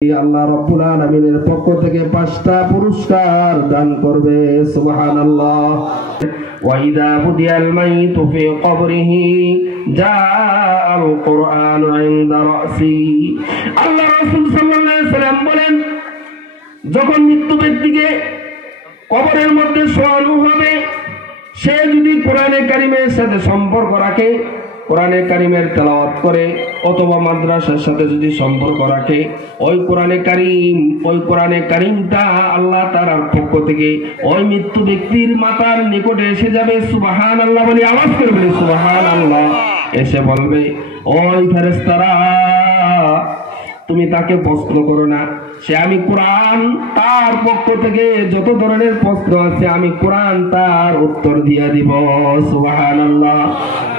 আল্লাহ রাব্বুল আলামিনের পক্ষ থেকে 5টা পুরস্কার দান করবে। সুবহানাল্লাহ। ওয়া ইযা বুদিয়াল মাইতু ফি কবরিহি জাআল কুরআনু ইনদা রাসি। আল্লাহ রাসূল সাল্লাল্লাহু আলাইহি ওয়াসাল্লাম বলেন, যখন মৃত্যু ব্যক্তিকে কবরের মধ্যে শোয়ানো হবে, সে যদি কোরআনে কারিমের সাথে সম্পর্ক রাখে, কোরআনে কারিমের তেলাওয়াত করে, অথবা মাদ্রাসার সাথে যদি সম্পর্ক রাখে, ওই কোরআনে কারিমটা আল্লাহ তাআলার পক্ষ থেকে ওই মৃত্যু ব্যক্তির মাথার নিকটে এসে যাবে। সুবহানাল্লাহ বলি, আওয়াজ করে বলি সুবহানাল্লাহ। এসে বলবে, ওই ফেরেশতারা, তুমি তাকে প্রশ্ন করো না, সে আমি কোরআন তার পক্ষ থেকে যত ধরনের প্রশ্ন আছে আমি কোরআন তার উত্তর দিয়ে দিব। সুবহানাল্লাহ।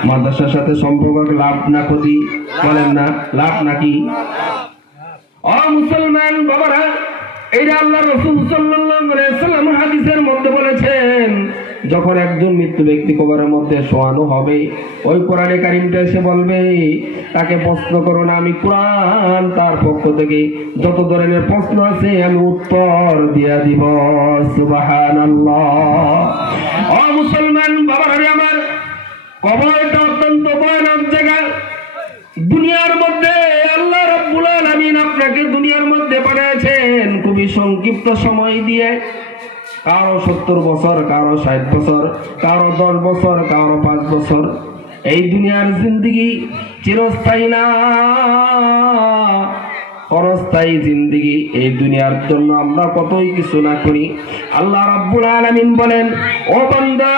মাদ্রাসার সাথে সম্পর্ক লাভ না ক্ষতি? বলেন না, লাভ নাকি? ও মুসলমান বাবারা, এইটা আল্লাহ রাসূল সাল্লাল্লাহু আলাইহি ওয়াসাল্লাম হাদিসের মধ্যে বলেছেন, যখন একজন মৃত্যু ব্যক্তি কবরের মধ্যে শোয়ানো হবে, ওই কোরআনে কারিমটা এসে বলবে, তাকে প্রশ্ন করো না, আমি কোরআন তার পক্ষ থেকে যত ধরনের প্রশ্ন আছে আমি উত্তর দিয়া দিব। সুবহানাল্লাহ। ও মুসলমান বাবারা আমার, কবরটা অত্যন্ত ভয়ানক জায়গা। দুনিয়ার মধ্যে আল্লাহ রাব্বুল আলামিন আপনাকে দুনিয়ার মধ্যে পাঠিয়েছেন খুবই সংক্ষিপ্ত সময় দিয়ে। কারো 70 বছর, কারো 60 বছর, কারো 10 বছর, কারো 5 বছর। এই দুনিয়ার জিন্দেগি চিরস্থায়ী না, ক্ষণস্থায়ী জিন্দেগি। এই দুনিয়ার জন্য আমরা কতই কিছু না করি। আল্লাহ রাব্বুল আলামিন বলেন, ও বান্দা,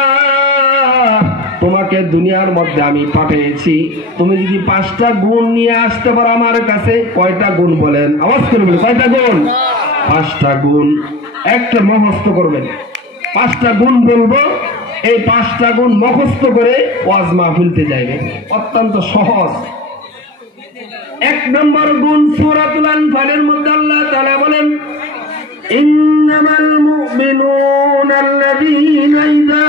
তোমাকে দুনিয়ার মধ্যে আমি পাঠিয়েছি, তুমি যদি 5টা গুণ নিয়ে আসতে পারো আমার কাছে। কয়টা গুণ বলেন? আওয়াজ করে বলি, কয়টা গুণ? 5টা গুণ। একটা মুখস্থ করবেন। 5টা গুণ বলবো, এই 5টা গুণ মুখস্থ করে ওয়াজ মাহফিলতে যাইবে। অত্যন্ত সহজ। 1 নম্বর গুণ, সূরাতুল আনফালের মধ্যে আল্লাহ তাআলা বলেন, ইন্নামাল মুমিনুনা আল্লাযীনা ইযা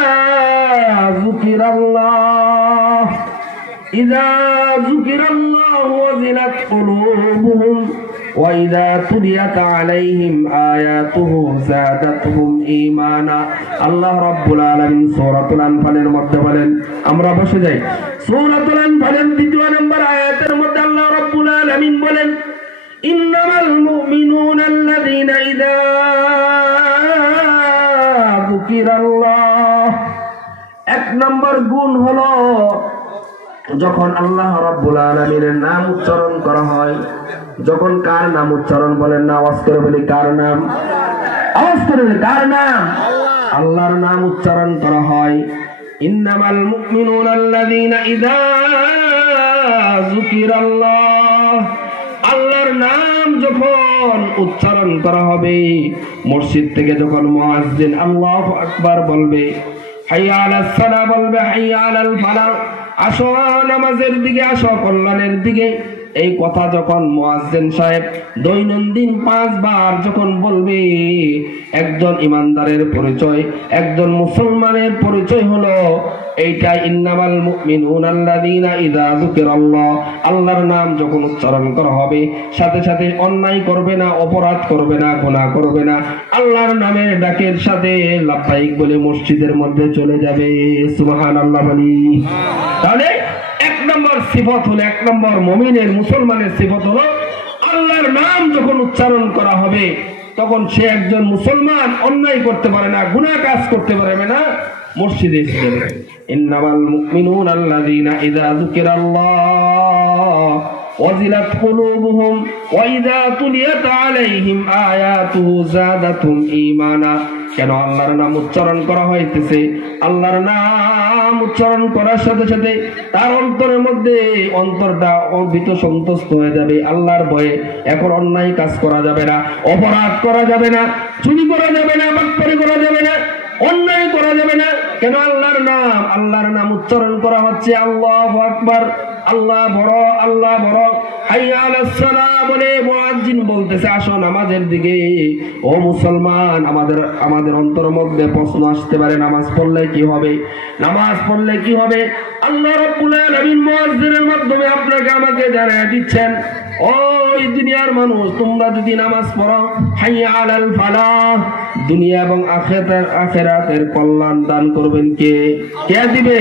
যুকিরাল্লাহু ওয়াজিলাত কুলুবুহুম ওয়া ইযা তুলিয়াত আলাইহিম আয়াতুহু যাদাতহুম ঈমানা। আল্লাহ রাব্বুল আলামিন সূরাতুল আনফালের মধ্যে বলেন, আমরা বসে যাই। সূরাতুল আনফালের 2 নম্বর আয়াতের মধ্যে আল্লাহ রাব্বুল আলামিন বলেন, ইন্নামাল মুমিনুনা আল্লাযীনা ইযা যুকিরাল্লাহ। 1 নম্বর গুণ হলো, যখন আল্লাহ রাব্বুল আলামিনের নাম উচ্চারণ করা হয়, যখন কার নাম উচ্চারণ বলেন না, আওয়াজ করে বলি কার নাম? আওয়াজ করে বলি কার নাম? আল্লাহর নাম উচ্চারণ করা হয়। ইন্নামাল মুমিনুনা আল্লাযীনা ইযা যুকিরাল্লাহ। আল্লাহর নাম যখন উচ্চারণ করা হবে, মসজিদ থেকে যখন মুয়াজ্জিন আল্লাহু আকবার বলবে, হাইয়া আলাস সালাহ বলবে, হাইয়া আলাল ফালাহ, আসো নামাজের দিকে, আসো কল্যাণের দিকে, এই কথা যখন মুয়াজ্জিন সাহেব দৈনন্দিন 5 বার যখন বলবে, একজন ইমানদারের পরিচয়, একজন মুসলমানের পরিচয় হলো এইটা। ইন্নামাল মুমিনুনা আল্লাযীনা ইযা যুকিরাল্লাহ। আল্লাহর নাম যখন উচ্চারণ করা হবে, সাথে সাথে অন্যায় করবে না, অপরাধ করবে না, গুনাহ করবে না, আল্লাহর নামের ডাকের সাথে লাব্বাইক বলে মসজিদের মধ্যে চলে যাবে। সুবহানাল্লাহ বলি। তাহলে 1 নম্বর সিফত হলো, 1 নম্বর মুমিনের মুসলমানের সিফত হলো, আল্লাহর নাম যখন উচ্চারণ করা হবে তখন সে একজন মুসলমান অন্যায় করতে পারে না, গুনাহ কাজ করতে পারবে না, মসজিদে এসে যাবে। ইন্নামাল মুমিনুনা আল্লাযীনা ইযা যুকিরাল্লাহ ওয়াজিলাত কুলুবুহুম ওয়া ইযা তুলিয়াত আলাইহিম আয়াতুহু যাদাতহুম ঈমানা। কেন আল্লাহর নাম উচ্চারণ করা হইতেছে? আল্লাহর নাম উচ্চারণ করার সাথে সাথে তার অন্তরের মধ্যে অন্তরটা অভীত সন্তুষ্ট হয়ে যাবে আল্লাহর ভয়ে। এখন অন্যায় কাজ করা যাবে না, অপরাধ করা যাবে না, চুরি করা যাবে না, বাটপারি করা যাবে না, অন্যায় করা যাবে না। কেন? আল্লাহর নাম উচ্চারণ করা হচ্ছে। আল্লাহু আকবার, আল্লাহ বড়, আল্লাহ বড়। হাইয়া আলাস সালাহ বলে মুয়াজ্জিন বলতেছে, আসো নামাজের দিকে। ও মুসলমান, আমাদের অন্তরের মধ্যে প্রশ্ন আসতে পারে, নামাজ পড়লে কি হবে? নামাজ পড়লে কি হবে? আল্লাহ রাব্বুল আলামিন মুয়াজ্জিনের মাধ্যমে আপনাকে আমাকে জানিয়ে দিচ্ছেন, ও এই দুনিয়ার মানুষ, তোমরা যদি নামাজ পড়ো, হাইয়া আলাল ফালাহ, দুনিয়া এবং আখিরাতের কল্যাণ দান করবেন কে? কে দিবে?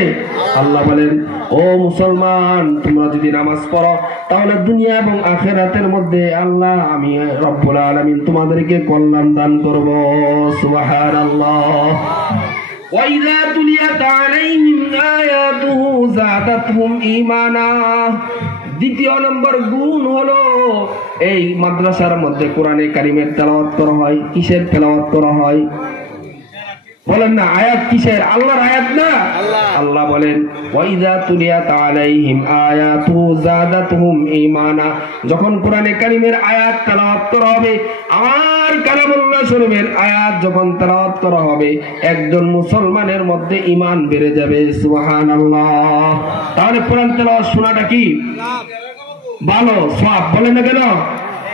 আল্লাহ বলেন, ও মুসলমান, তোমরা যদি নামাজ পড়ো তাহলে দুনিয়া এবং আখিরাতের মধ্যে আল্লাহ আমি রব্বুল আলামিন তোমাদেরকে কল্যাণ দান করব। সুবহানাল্লাহ। وَإِذَا تُلِيَتْ عَلَيْهِمْ آيَاتُهُ زَادَتْهُمْ إِيمَانًا। দ্বিতীয় নম্বর গুণ হলো এই মাদ্রাসার মধ্যে কোরআনে কারিমের তেলাওয়াত করা হয়। কিসের তেলাওয়াত করা হয় বলেন না? আয়াত কিসের? আল্লাহর আয়াত না? আল্লাহ বলেন, ওয়াইযা তুলিয়াত আলাইহিম আয়াতুহু যাদাতুহুম ঈমানা। যখন কোরআনে কারিমের আয়াত তেলাওয়াত করা হবে, আমার কালামুল্লাহ শরীফের আয়াত যখন তেলাওয়াত করা হবে, একজন মুসলমানের মধ্যে ঈমান বেড়ে যাবে। সুবহানাল্লাহ। তাহলে কোরআন তেলাওয়াত শোনাটা কি ভালো, সওয়াব, বলেন না কেন?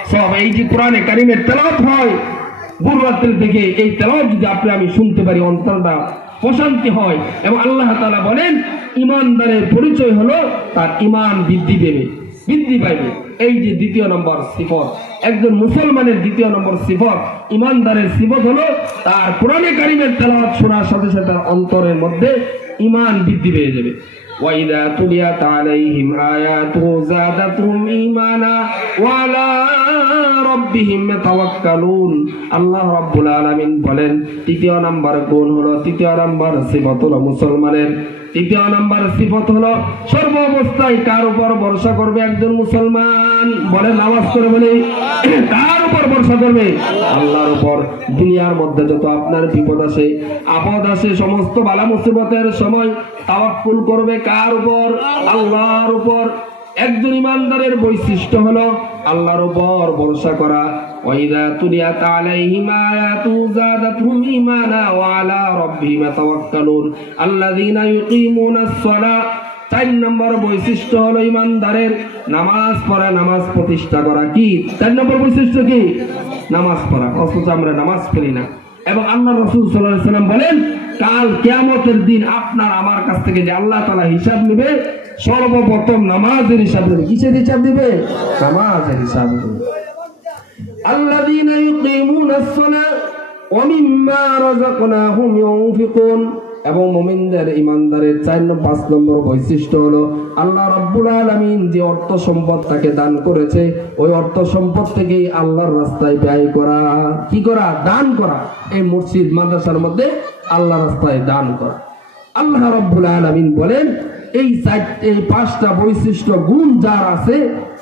সওয়াব। এই যে কোরআনে কারিমের তেলাওয়াত হয় ভোররাত্রি থেকে, এই তেলাওয়াত যদি আপনি আমি শুনতে পারি, অন্তরটা প্রশান্তি হয়। এবং আল্লাহ তাআলা বলেন, ঈমানদারের পরিচয় হলো তার ঈমান বৃদ্ধি পাইবে। এই যে দ্বিতীয় নম্বর সিফত, একজন মুসলমানের দ্বিতীয় নম্বর সিফত, ঈমানদারের সিফত হলো তার কোরআনে কারিমের তেলাওয়াত শোনার সাথে সাথে তার অন্তরের মধ্যে ঈমান বৃদ্ধি পেয়ে যাবে। وَإِذَا تُلِيَتْ عَلَيْهِمْ آيَاتُهُ زَادَتْهُمْ إِيمَانًا وَعَلَى رَبِّهِمْ يَتَوَكَّلُونَ। আল্লাহ রাব্বুল আলামিন বলেন, তৃতীয় নাম্বার গুণ হলো, তৃতীয় নাম্বার সিফত হলো মুসলমানের, তৃতীয় নাম্বার সিফত হলো সর্ব অবস্থায় কার উপর ভরসা করবে একজন মুসলমান? বলে নামাজ করে বলে কার উপর ভরসা করবে? আল্লাহর উপর। দুনিয়ার মধ্যে যত আপনার বিপদ আসে, আপদ আসে, সমস্ত বালা মুসিবতের সময় তাওয়াক্কুল করবে কার উপর? আল্লাহর উপর। একজন ইমানদারের বৈশিষ্ট্য হলো আল্লাহর উপর ভরসা করা। ওয়াইদা তুলিয়াত আলাইহিম আয়াতু যাদাতহুম ঈমানা ওয়া আলা রাব্বিহিম ইয়াতাওয়াক্কালুন আল্লাযীনা ইউকিমুনাস সালাহ। 4 নম্বর বৈশিষ্ট্য হলো ইমানদারের নামাজ পড়া, নামাজ প্রতিষ্ঠা করা। কি 4 নম্বর বৈশিষ্ট্য? কি? নামাজ পড়া। অথচ আমরা নামাজ পড়ি না। এবং আল্লাহ রাসূল সাল্লাল্লাহু আলাইহি ওয়াসাল্লাম বলেন, কাল কিয়ামতের দিন আপনার আমার কাছ থেকে যে আল্লাহ তাআলা হিসাব নেবে, সর্বপ্রথম নামাজের হিসাব নেবে। কিসের হিসাব নেবে? নামাজের হিসাব নেবে। আল্লাযীনা ইউকিমুনাস সালাহ ওয়া মিম্মা রাযাকনাহুম ইউনফিকুন। এবং মুমিনদের, ইমানদারের 5 নম্বর বৈশিষ্ট্য হলো আল্লাহ রাব্বুল আলামিন যে অর্থ সম্পদ তাকে দান করেছে, ওই অর্থ সম্পদ থেকেই আল্লাহর রাস্তায় ব্যয় করা। কি করা? দান করা। এই মসজিদ মাদ্রাসার মধ্যে আল্লাহর রাস্তায় দান করা। আল্লাহ রাব্বুল আলামিন বলেন, এই 5টা বৈশিষ্ট্য গুণ যার আছে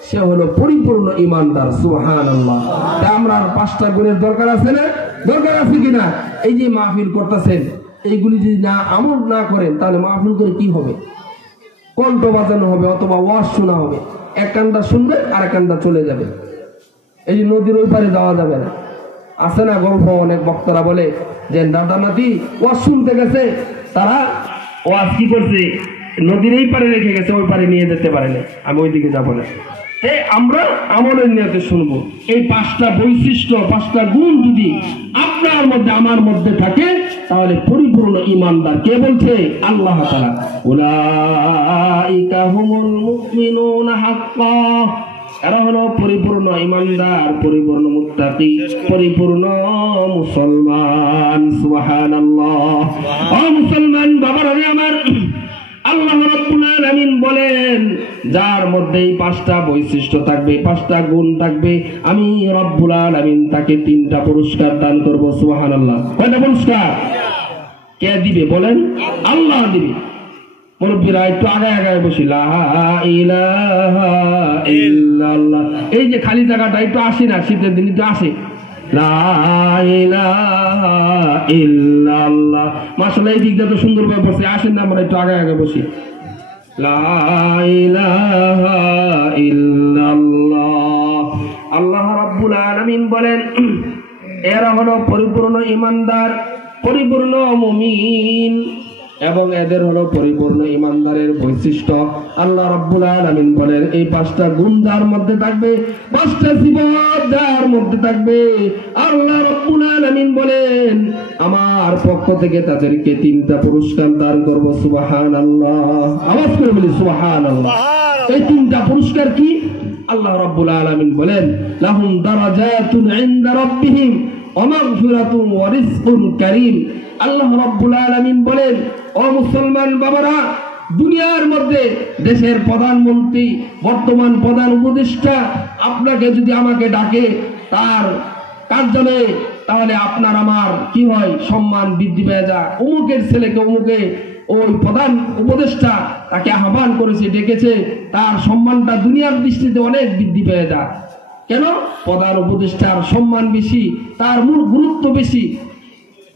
সে হলো পরিপূর্ণ ঈমানদার। সুবহানাল্লাহ। তা আমরা 5টা গুণের দরকার আছে না? দরকার আছে কিনা? এই যে মাহফিল করতেছেন, এইগুলি যদি না আমল না করেন তাহলে মাহফিল করে কি হবে? কণ্ঠ বাজানো হবে অথবা ওয়াজ শোনা হবে। এক কান্দা শুনবে আর এক কান্দা চলে যাবে। এই যে নদীর ওই পারে যাওয়া যাবে না। আছে না গল্প, অনেক বক্তারা বলে যে দাদা নাতি ওয়াজ শুনতে গেছে, তারা ওয়াজ কি করছে, নদীর এই পারে রেখে গেছে, ওই পারে নিয়ে যেতে পারে না, আমি ওইদিকে যাবো না। আমরা আমলের নিয়তে শুনবো। এই 5টা বৈশিষ্ট্য, 5টা গুণ যদি আপনার মধ্যে আমার মধ্যে থাকে তাহলে পরিপূর্ণ ঈমানদার। কে বলছে? আল্লাহ তাআলা। উলাইকা হুমুল মুমিনুনা হাক্কা। এরা হলো পরিপূর্ণ ঈমানদার, পরিপূর্ণ মুত্তাকি, পরিপূর্ণ মুসলমান। সুবহানাল্লাহ। ও মুসলমান বাবারা আমার, আল্লাহ রাব্বুল আলামিন বলেন, যার মধ্যে এই 5টা বৈশিষ্ট্য থাকবে, 5টা গুণ থাকবে, আমি রব্বুল আলামিন তাকে 3টা পুরস্কার দান করব। সুবহানাল্লাহ। কয়টা পুরস্কার? কে দিবে বলেন? আল্লাহ দিবে। মুরব্বিরা একটু আগায় বসি। লা ইলাহা ইল্লাল্লাহ। এই যে খালি জায়গাটা একটু আসে না, শীতের দিন একটু আসে। লা ইলাহা ইল্লাল্লাহ। মাশাআল্লাহ, এই দিকটা তো সুন্দর ভাবে বসে। আসেন না, আমরা একটু আগে বসি। লা ইলাহা ইল্লাল্লাহ। আল্লাহ রাব্বুল আলামিন বলেন, এরা হলো পরিপূর্ণ ঈমানদার, পরিপূর্ণ মুমিন, এবং এদের হলো পরিপূর্ণ ঈমানদারের বৈশিষ্ট্য। আল্লাহ রাব্বুল আলামিন বলেন, এই 5টা গুণ যার মধ্যে থাকবে, 5টা সিফাত যার মধ্যে থাকবে, আল্লাহ রাব্বুল আলামিন বলেন আমার পক্ষ থেকে তাদেরকে 3টা পুরস্কার দান করব। সুবহানাল্লাহ। আওয়াজ করে বলি সুবহানাল্লাহ। এই 3টা পুরস্কার কি? আল্লাহ রাব্বুল আলামিন বলেন লাহুম দারাজাতুন ইনদা রাব্বিহিম ওয়া মাগফিরাতুন ওয়া রিজকুন কারীম। আল্লাহ রাব্বুল আলামিন বলেন, ও মুসলমান বাবারা, দুনিয়ার মধ্যে দেশের প্রধানমন্ত্রী, বর্তমান প্রধান উপদেষ্টা আপনাকে যদি আমাকে ডাকে তার কার্যালয়ে, তাহলে আপনার আমার কি হয়, সম্মান বৃদ্ধি পেয়ে যায়। অমুকের ছেলেকে অমুকে ওই প্রধান উপদেষ্টা তাকে আহ্বান করেছে, ডেকেছে, তার সম্মানটা দুনিয়ার দৃষ্টিতে অনেক বৃদ্ধি পেয়ে যায়। কেন? প্রধান উপদেষ্টার সম্মান বেশি, তার মূল গুরুত্ব বেশি।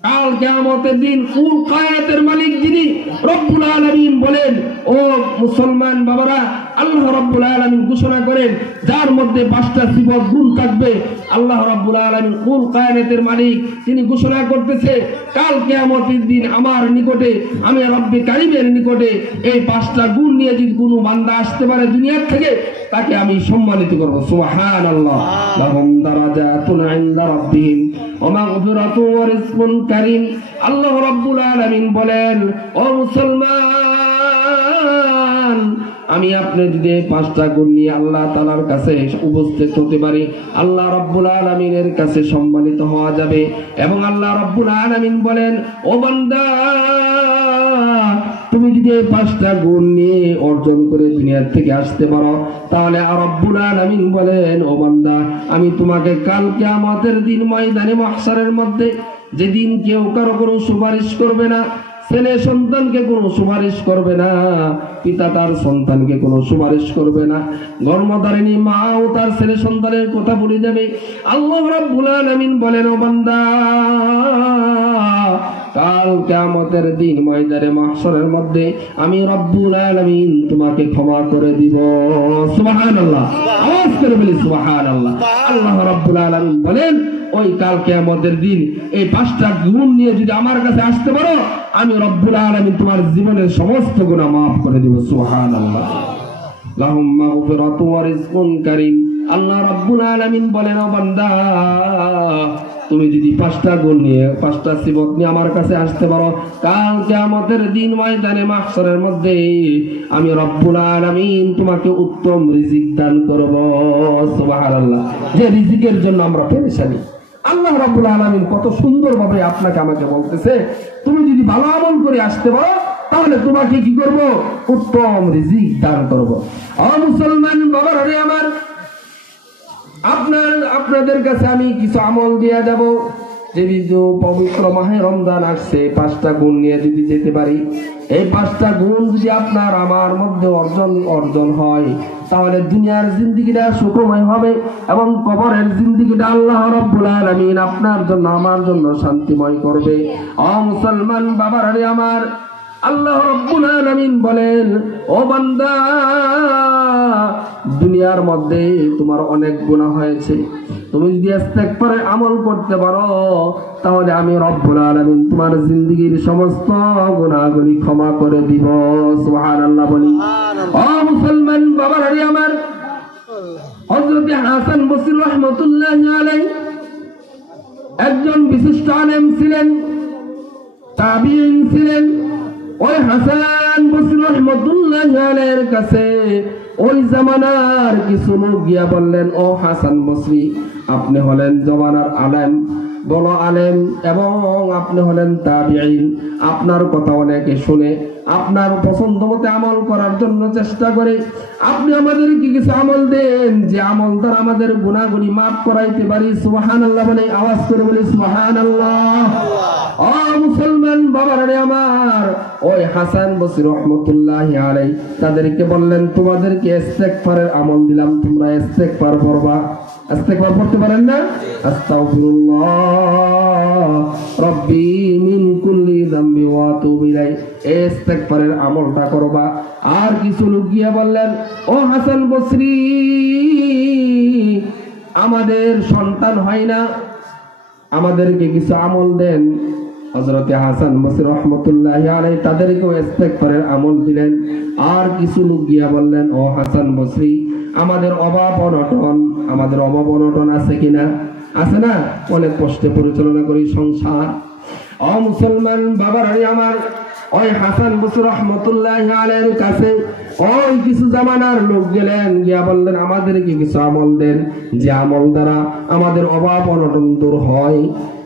কাল কিয়ামতের দিন কুল কায়াতের মালিক যিনি রব্বুল আলামিন বলেন, ও মুসলমান বাবারা, আল্লাহ রব্বুল আলামিন ঘোষণা করেন যার মধ্যে 5টা সিফত গুণ থাকবে। আল্লাহ রব্বুল আলামিন কুল কায়াতের মালিক তিনি ঘোষণা করতেছে, কাল কিয়ামতের দিন আমার নিকটে, আমি রব্বে কারীমের নিকটে এই 5টা গুণ নিয়ে যদি কোনো বান্দা আসতে পারে দুনিয়ার থেকে, তাকে আমি সম্মানিত করব। সুবহানাল্লাহ। লাহুম দারাজাতুন ইনদা রাব্বিহিম ওয়া মাগফিরাতুন ওয়া রিজকুন কারীম। আল্লাহ রাব্বুল আলামিন বলেন, ও মুসলমান, আমি আপনি যদি 5টা গুণ নিয়ে আল্লাহ তাআলার কাছে উপস্থিত হতে পারি, আল্লাহ রাব্বুল আলামিনের কাছে সম্মানিত হওয়া যাবে। এবং আল্লাহ রাব্বুল আলামিন বলেন, ও বান্দা, তুমি যদি 5টা গুণ নিয়ে অর্জন করে দুনিয়ার থেকে আসতে পারো, তাহলে রব্বুল আলামিন বলেন, ও বান্দা, আমি তোমাকে কাল কিয়ামতের দিন ময়দানে মাহশারের মধ্যে, যেদিন কেউ কারো কোনো সুপারিশ করবে না, ছেলে সন্তানকে কোনো সুপারিশ করবে না, পিতা তার সন্তানকে কোনো সুপারিশ করবে না, গর্ভধারিণী মাও তার ছেলে সন্তানের কথা বলে যাবে। আল্লাহ রাব্বুল আলামিন বলেন, ও বান্দা, কাল কিয়ামতের দিন ময়দানে মাহশারের মধ্যে আমি রব্বুল আলামিন তোমাকে ক্ষমা করে দিব। সুবহানাল্লাহ। আওয়াজ করে বলি সুবহানাল্লাহ। আল্লাহ রাব্বুল আলামিন বলেন, ওই কাল কিয়ামতের দিন এই 5টা গুণ নিয়ে যদি আমার কাছে আসতে পারো, আমি রব্বুল আলামিন তোমার জীবনের সমস্ত গুনাহ maaf করে দিব। সুবহানাল্লাহ। লাহুম মাগফিরাতুন ওয়া রিজকুন কারীম। আল্লাহ রাব্বুল আলামিন বলেন, ও বান্দা, তুমি যদি 5টা গুণ নিয়ে, 5টা সিফত নিয়ে আমার কাছে আসতে পারো, কাল কিয়ামতের দিন ময়দানে মাহশারের মধ্যে আমি রব্বুল আলামিন তোমাকে উত্তম রিজিক দান করব। সুবহানাল্লাহ। যে রিজিকের জন্য আমরা পেরেশানি, আল্লাহ রাব্বুল আলামিন কত সুন্দরভাবে আপনাকে আমাকে বলতেছে, তুমি যদি ভালো আমল করে আসতে পারো, তাহলে তোমাকে কি করব? উত্তম রিজিক দান করব। ও মুসলমান বাবারা আমার, আপনাদের কাছে আমি কিছু আমল দিয়ে যাব। যেহেতু পবিত্র মাহে রমজান আসছে, 5টা গুণ নিয়ে যদি যেতে পারি, এই 5টা গুণ যদি আপনার আমার মধ্যে অর্জন হয়, তাহলে দুনিয়ার জিন্দেগিটা সুখময় হবে এবং কবরের জিন্দেগিটা আল্লাহ রাব্বুল আলামিন আপনার জন্য আমার জন্য শান্তিময় করবে। ও মুসলমান বাবারা আমার, আল্লাহ রাব্বুল আলামিন বলেন, ও বান্দা, দুনিয়ার মধ্যে তোমার অনেক গুনাহ হয়েছে, তুমি যদি ইস্তেগফারের আমল করতে পারো, তাহলে আমি রব্বুল আলামিন তোমার জিন্দেগীর সমস্ত গুনাহগুলি ক্ষমা করে দিব। সুবহানাল্লাহ বলি। ও মুসলমান বাবারা আমার, হযরত হাসান বসরি রাহমাতুল্লাহি আলাইহি একজন বিশিষ্ট আলেম ছিলেন, তাবিঈন ছিলেন। ওই হাসান বসরি রাহমাতুল্লাহি আলাইহির কাছে ওই জামানার কিছু লোক গিয়া বললেন, ও হাসান বসরি, আপনি হলেন জামানার আলেম, বড় আলেম, এবং আপনি হলেন তাবিঈন, আপনার কথা অনেকে শুনে আপনার পছন্দ মতো আমল করার জন্য চেষ্টা করে। আপনি আমাদেরকে কিছু আমল দেন, যে আমল দ্বারা আমাদের গুনাহগুলি মাফ করাইতে পারি। সুবহানাল্লাহ বলে আওয়াজ করে বলি সুবহানাল্লাহ। ও মুসলমান বাবারা আমার, ওই হাসান বসরি রাহমাতুল্লাহি আলাইহি তাদেরকে বললেন, তোমাদেরকে ইস্তেগফারের আমল দিলাম, তোমরা ইস্তেগফার করবা। ইস্তেগফার করতে পারেন না? আস্তাগফিরুল্লাহ রাব্বি মিন কুল্লি যামবি ওয়া আতুবু ইলাইহি, ইস্তেগফারের আমলটা করবা। আর কিছু লোক গিয়া বললেন, ও হাসান বসরি, আমাদের সন্তান হয় না, আমাদেরকে কিছু আমল দেন। হযরত হাসান বসরি রাহমাতুল্লাহি আলাইহি তাদেরকেও ইস্তেগফারের আমল দিলেন। আর কিছু লোক গিয়া বললেন, ও হাসান বসরি, আমাদের অভাব অনটন আছে কিনা? আছে না? অনেক কষ্টে পরিচালনা করি সংসার। ও মুসলমান বাবারা আমার, ওই হাসান বসরি রাহমাতুল্লাহি আলাইহির কাছে ওই কিছু জামানার লোক গেলেন, গিয়া বললেন আমাদেরকে কিছু আমল দেন, যে আমল দ্বারা আমাদের অভাব অনটন দূর হয়।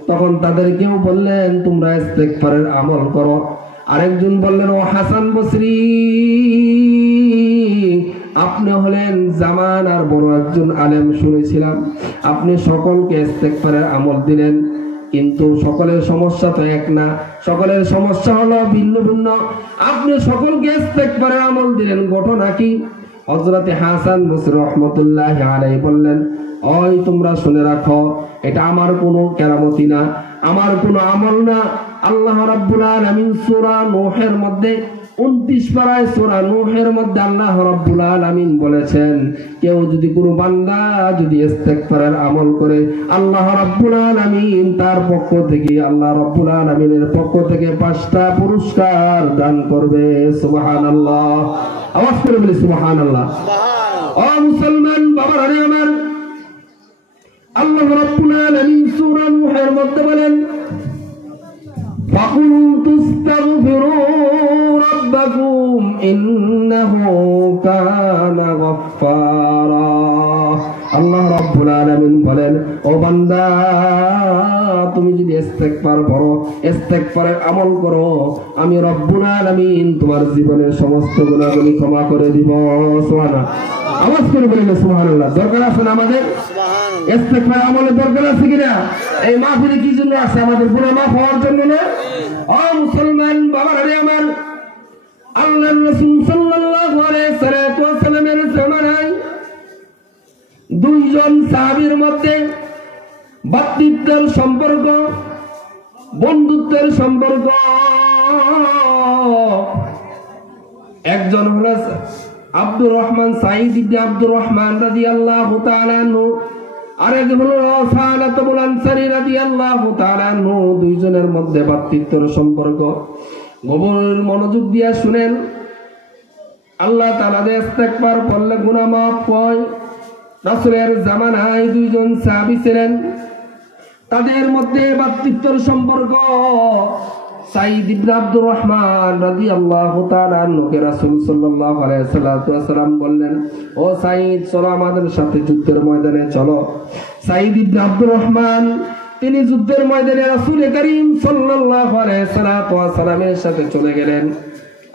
তখন তাদেরকেও বললেন তোমরা ইস্তেগফারের আমল করো। আরেকজন বললেন ও হাসান বসরি, আপনি হলেন জামানার বড় একজন আলেম, শুনেছিলাম আপনি সকলকে ইস্তেগফারের আমল দিলেন, কিন্তু সকলের সমস্যা তো এক না, সকলের সমস্যা হলো ভিন্ন ভিন্ন। আপনি সকলকে ইস্তেগফারের আমল দিলেন, ঘটনা কি? হযরত হাসান বসরি রাহমাতুল্লাহি আলাইহি বললেন ওই তোমরা শুনে রাখো, এটা আমার কোনো কেরামতি না, আমার কোনো আমল না। আল্লাহ রাব্বুল আলামিন সূরা নূহের মধ্যে 29 পারায় সূরা নূহের মধ্যে আল্লাহ রাব্বুল আলামিন বলেছেন, কেউ যদি কোনো বান্দা যদি ইস্তেগফারের আমল করে আল্লাহ রাব্বুল আলামিন তার পক্ষ থেকে, আল্লাহ রাব্বুল আলামিনের পক্ষ থেকে 5টা পুরস্কার দান করবে। সুবহানাল্লাহ, আওয়াজ করে বলি সুবহানাল্লাহ। ও মুসলমান বাবারা আমার, আল্লাহ রাব্বুল আলামিন সূরা নূহের মধ্যে বলেন فَقُلْتُ اسْتَغْفِرُوا رَبَّكُمْ إِنَّهُ كَانَ غَفَّارًا। আল্লাহ রাব্বুল আলামিন বলেন ও বান্দা তুমি যদি ইস্তেগফার করো, ইস্তেগফারের আমল করো, আমি রব্বুল আলামিন তোমার জীবনের সমস্ত গুনাহগুলি ক্ষমা করে দিব। সুবহানাল্লাহ, আওয়াজ করে বলেন সুবহানাল্লাহ। দরকার আছে না আমাদের ইস্তেগফার আমলের? দরকার আছে কিনা? এই মাহফিলে কি জন্য আছে? আমাদের গুনাহ মাফ হওয়ার জন্য না? ও মুসলমান বাবারা আমার, আল্লাহর রাসূল সাল্লাল্লাহু আলাইহি সাল্লামের জামানায় দুইজন সাহাবীর মধ্যে ভ্রাতৃত্বের সম্পর্ক, বন্ধুত্বের সম্পর্ক। একজন হলো আব্দুর রহমান, সাঈদ ইবনে আব্দুর রহমান রাদিয়াল্লাহু তাআলা আনহু, আরেকজন হলো সাআদাত ইবনে আনসারী রাদিয়াল্লাহু তাআলা আনহু। দুইজনের মধ্যে ভ্রাতৃত্বের সম্পর্ক। গভীর মনোযোগ দিয়ে শুনেন, আল্লাহ তাআলা যে ইস্তেগফার করলে গুনাহ মাফ হয়। রাসূলের জামানায় দুইজন সাহাবী ছিলেন, তাদের মধ্যে ভ্রাতৃত্বের সম্পর্ক। সাঈদ ইবনে আব্দুর রহমান রাদিয়াল্লাহু তাআলা আনহুকে রাসূল সাল্লাল্লাহু আলাইহি ওয়াসাল্লাম বললেন, ও সাঈদ চলো আমাদের সাথে যুদ্ধের ময়দানে চলো। সাঈদ ইবনে আব্দুর রহমান তিনি যুদ্ধের ময়দানে রাসূল করিম সাল্লাল্লাহু আলাইহি ওয়াসাল্লামের সাথে চলে গেলেন।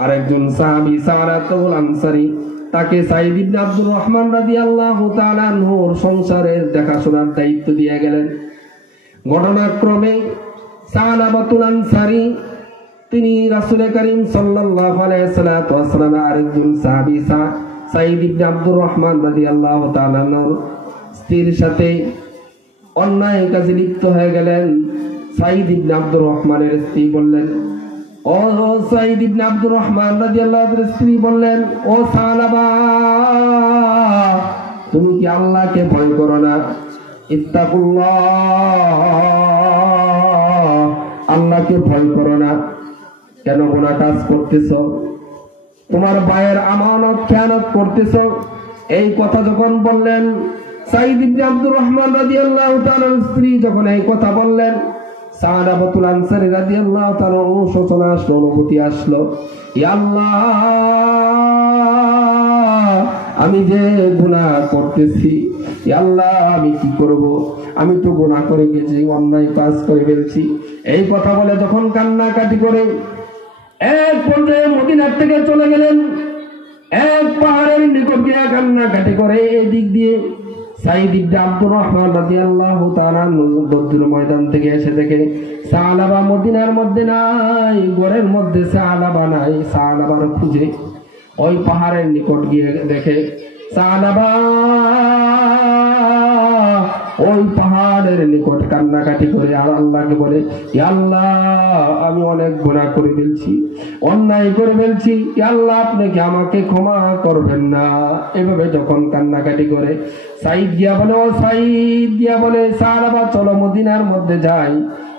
আরেকজন সাহাবী সাআদাত ইবনে আনসারী, তাকে সাঈদ ইবনে আব্দুর রহমান রাদিয়াল্লাহু তাআলা আনহুর সংসারের দেখাশোনার দায়িত্ব দিয়ে গেলেন। ঘটনাক্রমে সাআদাতুল আনসারী তিনি রাসূল করিম সাল্লাল্লাহু আলাইহি ওয়াসাল্লামের আরেকজন সাহাবী সাঈদ ইবনে আব্দুর রহমান রাদিয়াল্লাহু তাআলা আনহুর স্ত্রীর সাথে অন্যায় কাজে লিপ্ত হয়ে গেলেন। সাঈদ ইবনে আব্দুর রহমানের স্ত্রী বললেন, ও সাঈদ ইবনে আব্দুর রহমান রাদিয়াল্লাহু তাআলার স্ত্রী বললেন, ও সালাবা তুমি কি আল্লাহকে ভয় করো না? ইত্তাকুল্লাহ, আল্লাহকে ভয় করো না, কেন গুনাহ কাজ করতেছ? তোমার ভাইয়ের আমানত খেয়ানত করতেছ। এই কথা যখন বললেন, সাঈদ ইবনে আব্দুর রহমান রাদিয়াল্লাহু তাআলার স্ত্রী যখন এই কথা বললেন, সাআদাতুল আনসারী রাদিয়াল্লাহু তাআলা অনুশোচনা আসলো, অনুভূতি আসলো, ইয়া আল্লাহ আমি যে গুনাহ করতেছি, ইয়া আল্লাহ আমি কি করব? আমি তো গুনাহ করে গেছি, অন্যায় কাজ করে ফেলছি। এই কথা বলে যখন কান্নাকাটি করে এক পর্যায়ে মদিনার থেকে চলে গেলেন, এক পাহাড়ের নিকট গিয়ে কান্নাকাটি করে এই দিক দিয়ে সাঈদ ইবনে আব্দুর রহমান রাদিয়াল্লাহু তাআলা বদর ময়দান থেকে এসে দেখে সালাবা মদিনার মধ্যে নাই, ঘরের মধ্যে সালাবা নাই। সালাবার খুঁজে ওই পাহাড়ের নিকট গিয়ে দেখে সালাবা ওই পাহাড়ের নিকট কান্নাকাটি করে আর আল্লাহকে বলে, ইয়া আল্লাহ আমি অনেক গুনাহ করে ফেলছি, অন্যায় করে ফেলছি, ইয়া আল্লাহ আপনি কি আমাকে ক্ষমা করবেন না? এভাবে যখন কান্নাকাটি করে সাঈদ গিয়া বলে, ও সাঈদ গিয়া বলে, সাহাবা চলো মদিনার মধ্যে যাই,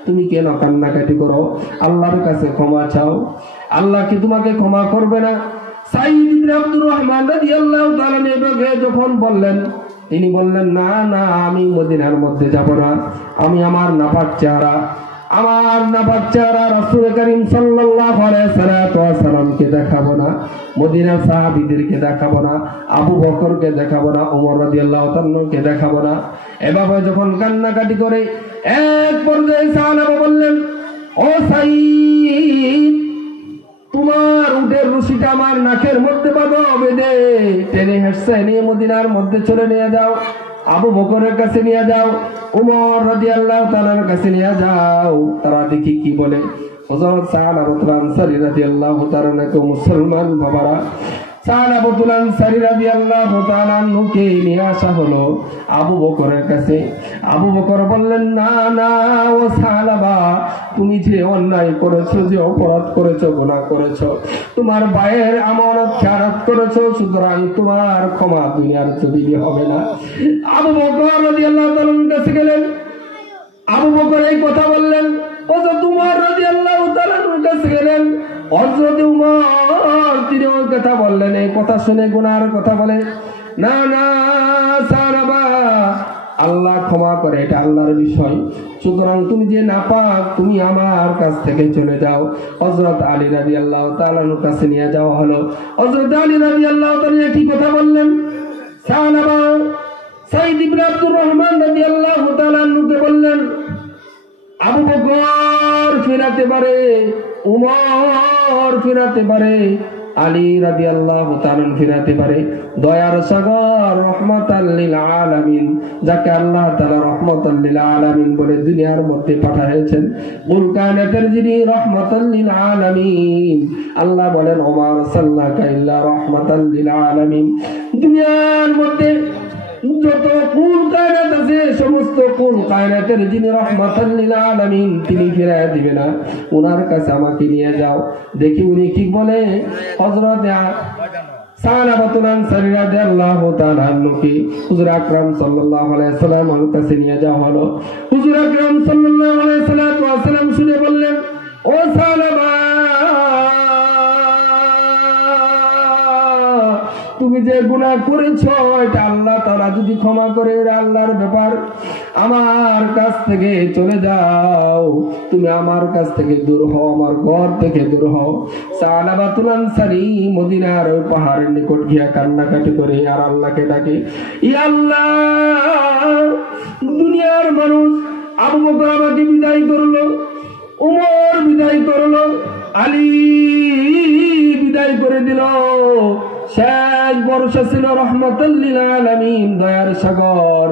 তুমি কেন কান্নাকাটি করো? আল্লাহর কাছে ক্ষমা চাও, আল্লাহ কি তোমাকে ক্ষমা করবে না? সাঈদ ইবনে আব্দুর রহমান রাদিয়াল্লাহু তাআলা এভাবে যখন বললেন, তিনি বললেন, না না আমি মদিনার মধ্যে যাব না, আমি আমার নাপাক চেহারা আমার নাপাক চেহারা রাসূল করিম সাল্লাল্লাহু আলাইহি সাল্লামকে দেখাবো না, মদিনার সাহাবীদেরকে দেখাবো না, আবু বকরকে দেখাবো না, ওমর রাদিয়াল্লাহু তাআলাকে দেখাবো না। এভাবে যখন কান্নাকাটি করে এক পর্যায়ে সাহাবা বললেন, ও সাইদ, তোমার উটের রশিটা আমার নাকের মধ্যে বাঁধো, বেঁধে টেনে হেঁটে নিয়ে মদিনার মধ্যে চলে নিয়ে যাও, আবু বকরের কাছে নিয়ে যাও, উমর রাদিয়াল্লাহু তাআলার কাছে নিয়ে যাও। তারা দেখি কি বলে। হযরত সাহাবাতুল আনসারী রাদিয়াল্লাহু তাআলা মুসলমান বাবারা, সাহাবাতুল আনসারী রাদিয়াল্লাহু তাআলা নুকে নিয়ে আসা হলো আবু বকরের কাছে। আবু বকর বললেন, না না ও সাহাবা, তুমি যে অন্যায় করেছো, যে অপরাধ করেছো, গুনাহ করেছো, তোমার ভাইয়ের আমানত খেয়ানত করেছো, সুতরাং তোমার ক্ষমা দুনিয়ার জমিনে হবে না। আবু বকর রাদিয়াল্লাহু তাআলার কাছে গেলেন। আবু বকর এই কথা বললেন। হযরত উমর রাদিয়াল্লাহু তাআলার কাছে গেলেন। হযরত উমর তিনি ওই কথা বললেন। এই কথা শুনে গুনার কথা বলে, না না সাহাবা, আল্লাহ ক্ষমা করে, এটা আল্লাহর বিষয়, সুতরাং তুমি যে নাপাক, তুমি আমার কাছ থেকে চলে যাও। হযরত আলী রাদিয়াল্লাহু তাআলার কাছে নিয়ে যাওয়া হলো। হযরত আলী রাদিয়াল্লাহু তাআলা কি কথা বললেন? সাহাবা সাইদ ইবনে আব্দুর রহমান রাদিয়াল্লাহু তাআলা কে বললেন, আবু বকর ফেরাতে পারে, উমর ফেরাতে পারে, আলী রাদিয়াল্লাহু তাআলা ফেরাতে পারে। দয়ার সাগর রহমাতাল লিল আলামিন, যাকে আল্লাহ তাআলা রহমাতাল লিল আলামিন বলে দুনিয়ার মধ্যে পাঠিয়েছেন, কুল কায়নাতের যিনি রহমাতাল লিল আলামিন, আল্লাহ বলেন ওমা আরসালনাকা ইল্লা রহমাতাল লিল আলামিন। দুনিয়ার মধ্যে যত কুল কায়নাত আছে, সমস্ত কুল কায়নাতের যিনি রহমাতাল লিল আলামিন, তিনি ফিরায় দিবে না। ওনার কাছে আমাকে নিয়ে যাও, দেখি উনি কি বলে। হযরত সাহাবাতুল আনসারী রাদিয়াল্লাহু তাআলা আনহুকে হুজুর আকরাম সাল্লাল্লাহু আলাইহি সাল্লামের কাছে নিয়ে যাওয়া হলো। হুজুর আকরাম সাল্লাল্লাহু আলাইহি সাল্লাম শুনে বললেন, ও সাহাবা, তুমি যে গুনাহ করেছো, এটা আল্লাহ তাআলা যদি ক্ষমা করে, এটা আল্লাহর ব্যাপার। আমার কাছ থেকে চলে যাও, তুমি আমার কাছ থেকে দূর হও, আমার ঘর থেকে দূর হও। সাহাবাতুল আনসারী মদিনার ওই পাহাড়ের নিকট গিয়া কান্নাকাটি করে আর আল্লাহকে ডাকে, ইয়া আল্লাহ, দুনিয়ার মানুষ আবু বকর আমাকে বিদায় করলো, উমর বিদায় করলো, আলী বিদায় করে দিল, শেষ বর্ষা ছিল রহমাতাল লিল আলামিন, দয়ার সাগর,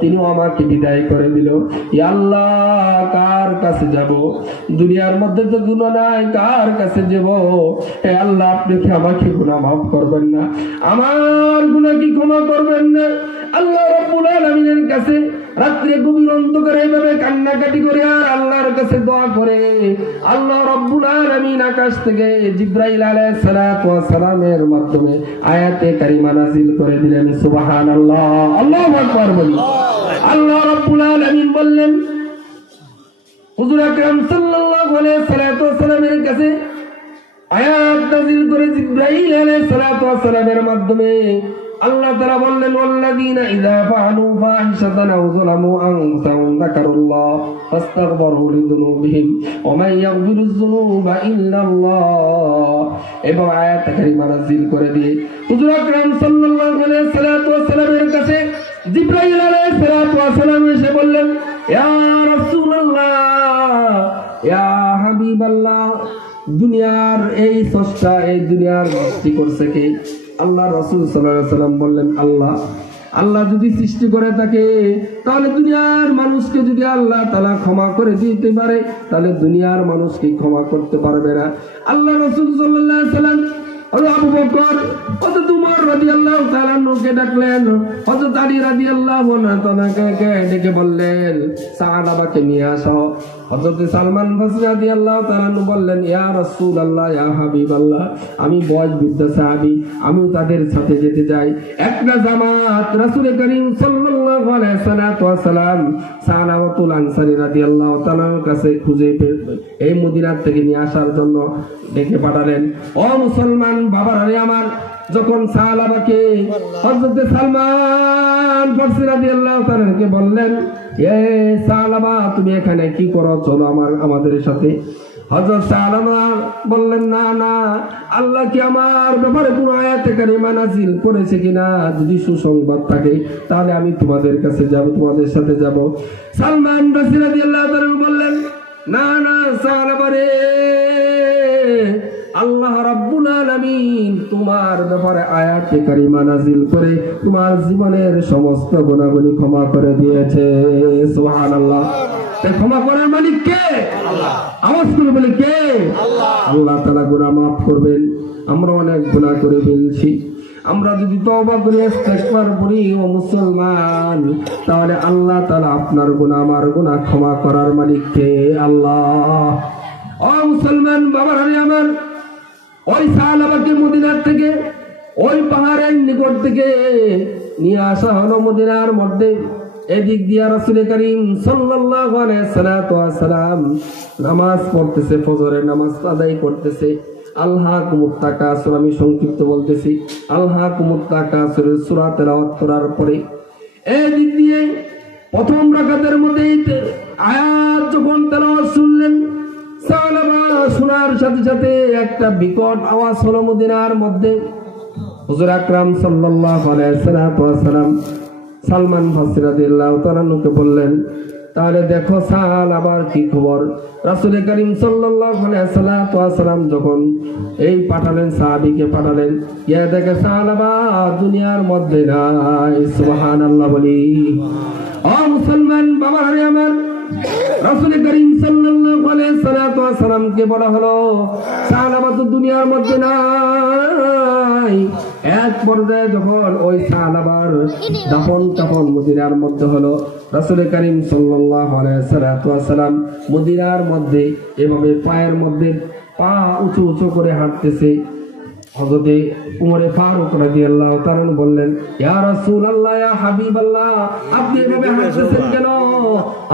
তিনি আমাকে বিদায় করে দিল। ইয়া আল্লাহ, কার কাছে যাব? দুনিয়ার মধ্যে তো গুনাহ নাই, কার কাছে যাব? হে আল্লাহ, আপনি কি আমাকে গুনাহ মাফ করবেন না? আমার গুনাহ কি ক্ষমা করবেন না? আল্লাহ রাব্বুল আলামিনের কাছে রাত্রে গভীর অন্ধকারে এভাবে কান্নাকাটি করে আর আল্লাহর কাছে দোয়া করে, আল্লাহ রাব্বুল আলামিন আকাশ থেকে জিবরাইল আলাইহিস সালাতু ওয়াস সালামের মাধ্যমে আয়াতে কারিমা নাযিল করে দিলেন। সুবহানাল্লাহ, আল্লাহু আকবার বলি। আল্লাহ রাব্বুল আলামিন বললেন, হুজুর আকরাম সাল্লাল্লাহু আলাইহি সাল্লাতু ওয়াস সালামের কাছে আয়াত নাযিল করে জিবরাইল আলাইহিস সালাতু ওয়াস সালামের মাধ্যমে আল্লাহ তাআলা বললেন, ওয়াল্লাযীনা ইযা ফাআলু ফাহিশাতান আও যালামু আনফুসাহুম যাকারুল্লাহ ফাস্তাগফিরু লিযুনুবিহিম ওয়া মান ইয়াগফিরুয যুনুবা ইল্লাল্লাহ। এবং আয়াত কারিমা নাযিল করে দিয়ে হুজুর আকরাম সাল্লাল্লাহু আলাইহি সাল্লামের কাছে জিবরাইল আলাইহিস সালাম এসে বললেন, ইয়া রাসূলুল্লাহ, ইয়া হাবিবাল্লাহ, দুনিয়ার এই স্রষ্টা, এই দুনিয়ার সৃষ্টি করছে কে? আল্লাহ রাসূল সাল্লাল্লাহু আলাইহি সাল্লাম বললেন, আল্লাহ। আল্লাহ যদি সৃষ্টি করে থাকে, তাহলে দুনিয়ার মানুষকে যদি আল্লাহ তাআলা ক্ষমা করে দিতে পারে, তাহলে দুনিয়ার মানুষকে ক্ষমা করতে পারবে না। আল্লাহ রাসূল সাল্লাল্লাহু আলাইহি সাল্লাম আবু বকর, হযরত উমর রাদিয়াল্লাহু তাআলা কে ডাকলেন, হযরত আলী রাদিয়াল্লাহু তাআলাকে ডেকে বললেন, সাহাবাকে নিয়ে আসো। হযরত সালমান ফারসি রাদিয়াল্লাহু তাআলা বললেন, ইয়া রাসূলুল্লাহ, ইয়া হাবিবাল্লাহ, আমি বয়সবৃদ্ধ সাহাবী, আমি তাদের সাথে যেতে চাই। একটা জামাত রাসূল করিম সাল্লাল্লাহু আলাইহি সাল্লাম সাহাবাতুল আনসারী রাদিয়াল্লাহু তাআলার কাছে খুঁজে এই মদিনা থেকে নিয়ে আসার জন্য ডেকে পাঠালেন। ও মুসলমান বাবারা আমার, যখন সাহাবাকে হযরত সালমান ফারসি রাদিয়াল্লাহু তাআলাকে বললেন, এ সালামা তুমি এখানে কি করো, চলো আমাদের সাথে। হযরত সালামা বললেন, না না, আল্লাহ কি আমার ব্যাপারে কোন আয়াতে কারিমা নাযিল করেছে কিনা, যদি সুসংবাদ থাকে তাহলে আমি তোমাদের কাছে যাব, তোমাদের সাথে যাব। সালমান রাদিয়াল্লাহু তাআলা বললেন, না না সালামা রে, আল্লাহ রাব্বুল আলামিন তোমার ব্যাপারে আয়াতে কারিমা নাযিল করে তোমার জীবনের সমস্ত গুনাহগুলি ক্ষমা করে দিয়েছে। সুবহানাল্লাহ। তাই ক্ষমা করার মালিক কে? আল্লাহ। আওয়াজ করে বলে কে? আল্লাহ। আল্লাহ তাআলা গুনাহ মাফ করবেন। আমরা অনেক গুনাহ করে ফেলছি, আমরা যদি তওবা করে ইস্তেগফার করি ও মুসলমান, তাহলে আল্লাহ তাআলা আপনার গুনাহ আমার গুনাহ ক্ষমা করার মালিক কে? আল্লাহ। ও মুসলমান বাবার হারে আমার, ওই সাহাবাকে মদিনার থেকে, ওই পাহাড়ের নিকট থেকে নিয়ে আসা হলো মদিনার মধ্যে। এদিক দিয়ে রাসূল করিম সাল্লাল্লাহু আলাইহি সাল্লাম নামাজ পড়তেছে, ফজরের নামাজ আদায় করতেছে। আলহাকুমুত তাকাসুর, আমি সংক্ষিপ্ত বলতেছি, আলহাকুমুত তাকাসুরের সূরা তেলাওয়াত করার পরে এদিক দিয়ে প্রথম রাকাতের মধ্যে আয়াত যখন তেলাওয়াত শুনলেন, সাহাবা শোনার সাথে সাথে একটা বিকট আওয়াজ হলো মদিনার মধ্যে। হুজুর আকরাম সাল্লাল্লাহু আলাইহি সাল্লাম সালমান ফারসি রাদিয়াল্লাহু তাআলা কে বললেন, তাহলে দেখো সাহাবার কি খবর। রাসূল করিম সাল্লাল্লাহু আলাইহি সাল্লাম যখন এই পাঠালেন, সাহাবীকে পাঠালেন, ইয়া দেখে সাহাবা দুনিয়ার মধ্যে নাই। সুবহানাল্লাহ বলি। ও মুসলমান বাবা হারে আমার, রাসূল করিম সাল্লাল্লাহু আলাইহি সাল্লামকে বলা হলো সাহাবা তো দুনিয়ার মধ্যে নাই। এক পর্যায়ে যখন ওই সাহাবার দাফন কাফন মদিনার মধ্যে হলো, রাসূল করিম সাল্লাল্লাহু আলাইহি সাল্লাম মদিনার মধ্যে এভাবে পায়ের মধ্যে পা উঁচু উঁচু করে হাঁটতেছে। হযরত উমর ফারুক রাদিয়াল্লাহু তাআলা বললেন, ইয়া রাসূলুল্লাহ, ইয়া হাবিবাল্লাহ, আপনি এভাবে হাঁটতেছেন কেন?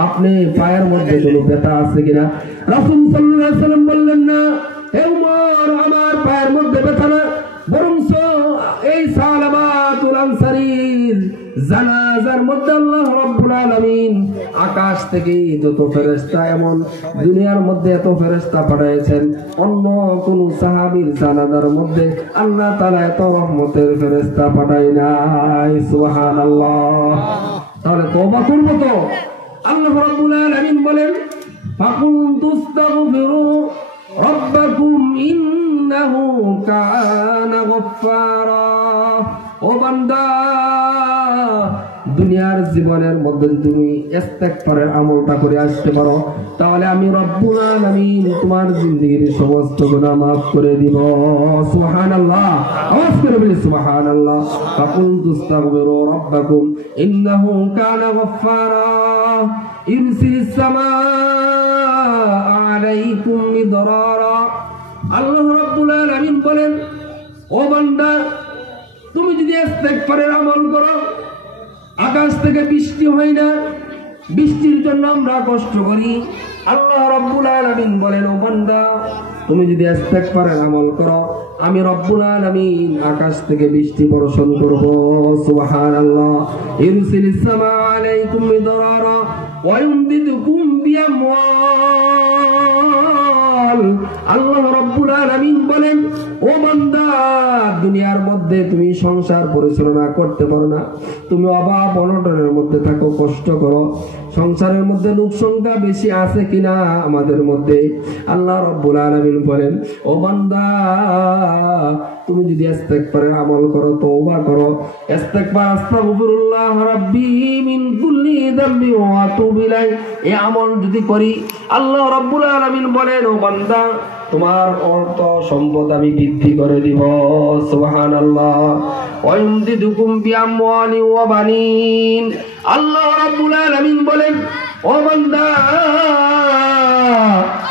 আপনি পায়ের মধ্যে কোনো ব্যথা আছে কিনা? রাসূল সাল্লাল্লাহু আলাইহি সাল্লাম বললেন, না হে উমর, আমার পায়ের মধ্যে ব্যথা না, বরং এই সাহাবাতুল আনসারীর জানাজার মধ্যে আল্লাহ রাব্বুল আলামিন আকাশ থেকে যত ফেরেশতা, এমন দুনিয়ার মধ্যে এত ফেরেশতা পাঠিয়েছেন, অন্য কোন সাহাবীর জানাজার মধ্যে আল্লাহ তাআলা এত রহমতের ফেরেশতা পাঠায় নাই। সুবহানাল্লাহ। তাহলে তওবা করব তো। আল্লাহ রাব্বুল আলামিন বলেন, ফাকুনতুস্তাগফিরু রাব্বাকুম ইন্নাহু কানা গফফারা। ও বান্দা, দুনিয়ার জীবনের মধ্যে তুমি ইস্তেগফারের আমলটা করে আসতে পারো, তাহলে আমি রব্বুল আলামিন তোমার জিন্দেগীর সমস্ত গুনাহ মাফ করে দিব। সুবহানাল্লাহ। আওয়াজ করে বলি সুবহানাল্লাহ। ফাকুনতুস্তাগফিরু রাব্বাকুম ইন্নাহু কানা গফফারা ইরসিলিস সামাআ আলাইকুম মিদরারা। আল্লাহ রাব্বুল আলামিন বলেন, ও বান্দা, তুমি যদি ইস্তেগফারের আমল করো, আকাশ থেকে বৃষ্টি হয় না, বৃষ্টির জন্য আমরা কষ্ট করি। আল্লাহ রাব্বুল আলামিন বলেন, ও বান্দা, তুমি যদি ইস্তেগফারের আমল করো, আমি রব্বুল আলামিন আকাশ থেকে বৃষ্টি বর্ষণ করব। সুবহানাল্লাহ। ইরসিলিস সামাআ আলাইকুম মিদরারা ওয়া ইউমদিদুকুম বিআমওয়াল। আল্লাহ রাব্বুল আলামিন বলেন, ও বান্দা, দুনিয়ার মধ্যে তুমি সংসার পরিচালনা করতে পারো না, তুমি অভাব অনটনের মধ্যে থাকো, কষ্ট করো, সংসারের মধ্যে লোক সংখ্যা বেশি আছে কিনা আমাদের মধ্যে? আল্লাহ রাব্বুল আলামিন বলেন, ও বান্দা, তুমি যদি ইস্তেগফারের আমল করো, তওবা করো, ইস্তেগফার, আস্তাগফিরুল্লাহ রাব্বি মিন কুল্লি যামবি ওয়া আতুবু ইলাই, এই আমল যদি করি, আল্লাহ রাব্বুল আলামিন বলেন, ও বান্দা, তোমার অর্থ সম্পদ আমি বৃদ্ধি করে দিব। সুবহানাল্লাহ। ওয়া ইউমদিদুকুম বিআমওয়ালি ওয়া বানিন। আল্লাহ রাব্বুল আলামিন বলেন, ও বান্দা,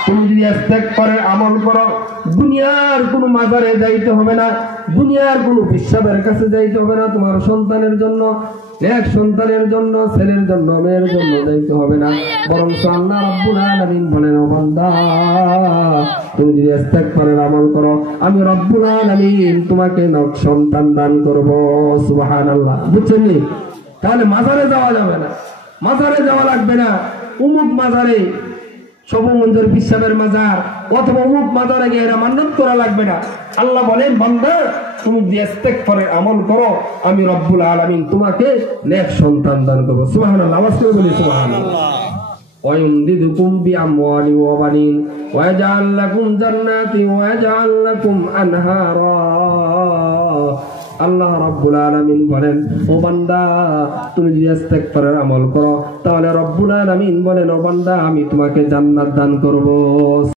তুমি যদি ইস্তেগফারের আমল করো, দুনিয়ার কোনো মাজারে যাইতে হবে না, দুনিয়ার কোনো বিশ্বাবের কাছে যাইতে হবে না, তোমার সন্তানের জন্য, এক সন্তানের জন্য, ছেলের জন্য, মেয়ের জন্য যাইতে হবে না, বরং আল্লাহ রাব্বুল আলামিন বলেন, ও বান্দা, তুমি যদি ইস্তেগফারের আমল করো, আমি রাব্বুল আলামিন তোমাকে সন্তান দান করব। সুবহানাল্লাহ। বুঝছেন? তাহলে মাজারে যাওয়া যাবে না, মাজারে যাওয়া লাগবে না, উমুক মাজারে শোভমঞ্জুর পিসাবের মাজার অথবা অমুক মাজারে গিয়ে মান্নত করা লাগবে না। আল্লাহ বলেন বান্দা তুমি যে ইস্তেগফারের আমল করো আমি রব্বুল আলামিন তোমাকে নেক সন্তান দান করব। সুবহানাল্লাহ, আওয়াজ করে বলি সুবহানাল্লাহ। ويمددكم بأموال وبنين ويجعل لكم جنات ويجعل لكم أنهارا। আল্লাহ রাব্বুল আলামিন বলেন ও বান্দা তুমি যদি ইস্তেগফারের আমল করো তাহলে রব্বুল আলামিন বলেন ও বান্দা আমি তোমাকে জান্নাত দান করব।